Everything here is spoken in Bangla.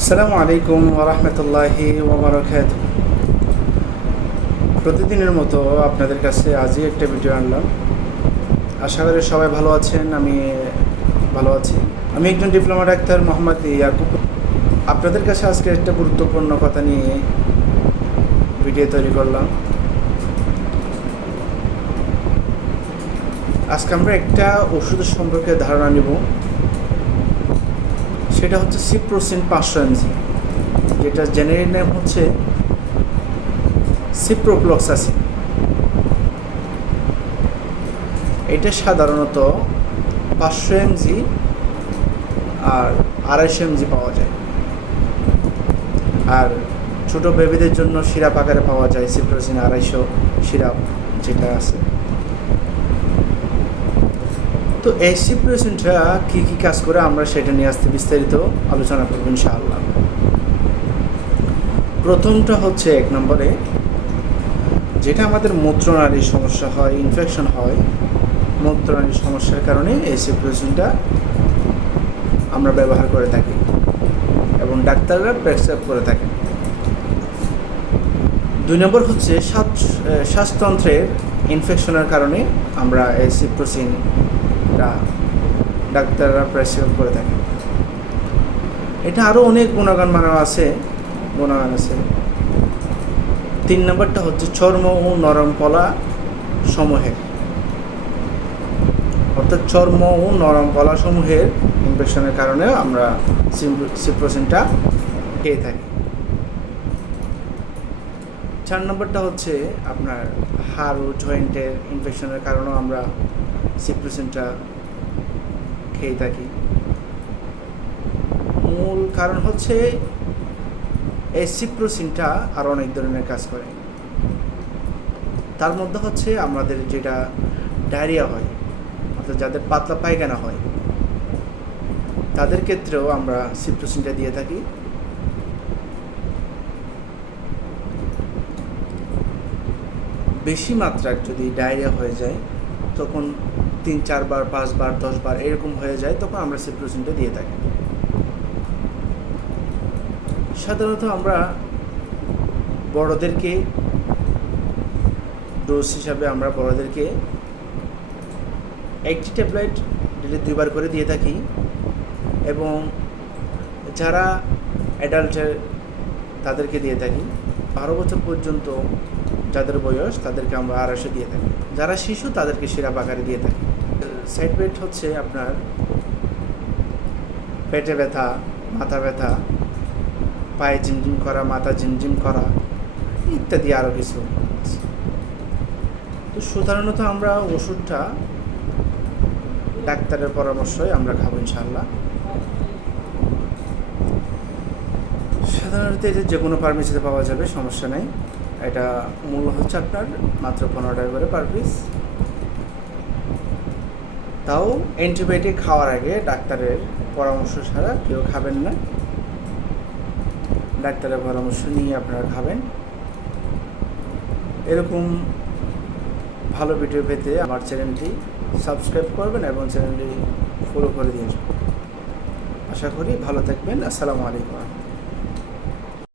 আসসালামু আলাইকুম ওয়া রাহমাতুল্লাহি ওয়া বারাকাতুহু। প্রতিদিনের মতো আপনাদের কাছে আজই একটা ভিডিও আনলাম। আশা করি সবাই ভালো আছেন, আমি ভালো আছি। আমি একজন ডিপ্লোমা ডাক্তার মোহাম্মদ ইয়াকুব। আপনাদের কাছে আজকে একটা গুরুত্বপূর্ণ কথা নিয়ে ভিডিও তৈরি করলাম। আজকে আমরা একটা ওষুধের সম্পর্কে ধারণা নেব, সেটা হচ্ছে সিপ্রোসিন 500 mg, যেটা জেনারিক নেম হচ্ছে সিপ্রোফ্লক্সাসিন। এটা সাধারণত 500 mg আর 250 mg পাওয়া যায়, আর ছোটো বেবিদের জন্য সিরাপ আকারে পাওয়া যায় সিপ্রোসিন 250 সিরাপ যেটা আছে। তো এই সিপ্রোসিনটা কী কী কাজ করে আমরা সেটা নিয়ে আসতে বিস্তারিত আলোচনা করব ইনশাআল্লাহ। প্রথমটা হচ্ছে 1 নম্বরে, যেটা আমাদের মূত্রনালীর সমস্যা হয়, ইনফেকশন হয়, মূত্রনালীর সমস্যার কারণে এই সিপ্রোসিনটা আমরা ব্যবহার করে থাকি এবং ডাক্তাররা প্রেসক্রাইব করে থাকেন। 2 নম্বর হচ্ছে শ্বাসতন্ত্রের ইনফেকশনের কারণে আমরা এই সিপ্রোসিনটা ডাক্তাররা প্রেসক্রাইব করে থাকেন। এটা আরও অনেক গুণাগুণ আছে। 3 নম্বরটা হচ্ছে চর্ম ও নরম কলা সমূহের, অর্থাৎ চর্ম ও নরম কলা সমূহের ইনফেকশনের কারণেও আমরা সিপ্রোসিনটা খেয়ে থাকি। 4 নম্বরটা হচ্ছে আপনার হাড় ও জয়েন্টের ইনফেকশনের কারণেও আমরা সিপ্রোসিনটা খেয়ে থাকি। মূল কারণ হচ্ছে এই সিপ্রোসিনটা আরও অনেক ধরনের কাজ করে। তার মধ্যে হচ্ছে আমাদের যেটা ডায়রিয়া হয়, অর্থাৎ যাদের পাতলা পায়খানা হয়, তাদের ক্ষেত্রেও আমরা সিপ্রোসিনটা দিয়ে থাকি। বেশি মাত্রায় যদি ডায়রিয়া হয়ে যায়, তখন 3-4 বার 5 বার 10 বার এরকম হয়ে যায়, তখন আমরা সিপ্রোসিনটা দিয়ে থাকি। সাধারণত আমরা বড়দেরকে ডোজ হিসাবে আমরা বড়দেরকে 80 ট্যাবলেট ডেলি 2 বার করে দিয়ে থাকি, এবং যারা অ্যাডাল্টের তাদেরকে দিয়ে থাকি। 12 বছর পর্যন্ত যাদের বয়স তাদেরকে আমরা 250 দিয়ে থাকি। যারা শিশু তাদেরকে সিরাপ আকারে দিয়ে থাকি। সাইড এফেক্ট হচ্ছে আপনার পেটে ব্যথা, মাথা ব্যথা, পায়ে ঝিমঝিম করা, মাথা ঝিমঝিম করা ইত্যাদি আরও কিছু। তো সাধারণত আমরা ওষুধটা ডাক্তারের পরামর্শই আমরা খাবো ইনশাআল্লাহ। সাধারণত এটা যে কোনো ফার্মেসিতে পাওয়া যাবে, সমস্যা নেই। এটা মূল্য হচ্ছে আপনার মাত্র 15 টাকা করে পার পিস। তাও অ্যান্টিবায়োটিক খাওয়ার আগে ডাক্তারের পরামর্শ ছাড়া কেউ খাবেন না। ডাক্তারের পরামর্শ নিয়ে আপনারা খাবেন। এরকম ভালো ভিডিও পেতে আমার চ্যানেলটি সাবস্ক্রাইব করবেন এবং চ্যানেলটি ফলো করে দিয়ে যাবেন। আশা করি ভালো থাকবেন। আসসালামু আলাইকুম।